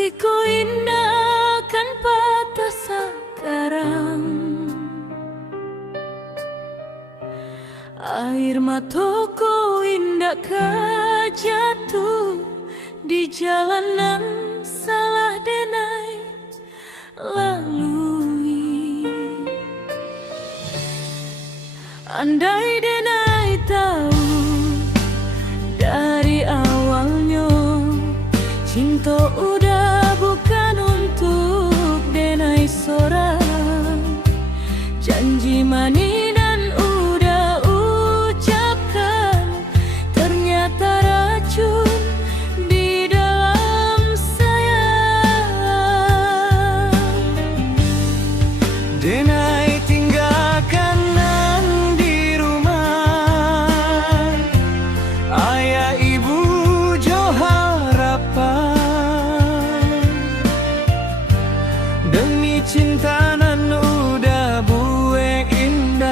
hatiku indah kan patah sekarang. Air mataku indah jatuh di jalanan salah denai lalui. Andai denai tahu dari awalnya cinta udah bukan untuk denai seorang. Janji manis dan udah ucapkan ternyata racun di dalam sayang. Denai tinggalkan di rumah, ayah ibu jo harapan. Demi cinta nan udah buek indah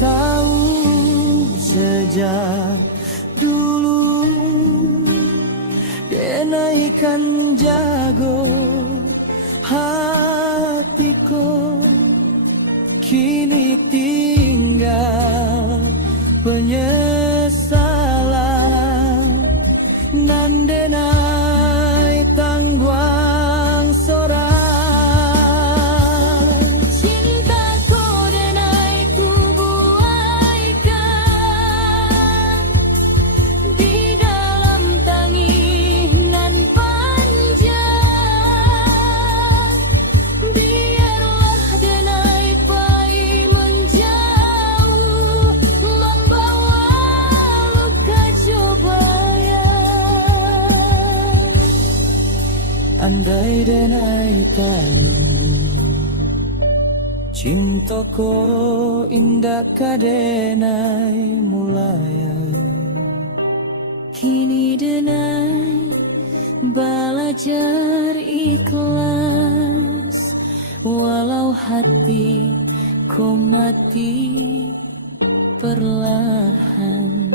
tahu sejak dulu denai kan jago hatiku, kini tinggal penyesalan nan denai tangguang sorang. Cintaku denai ku buaikan di dalam tangis nan panjang. Biarlah denai pai menjauh, membawa luka cobayan. Andai denai tahu cintaku indah kadenai mulayan. Kini denai belajar ikhlas, walau hati ku mati perlahan.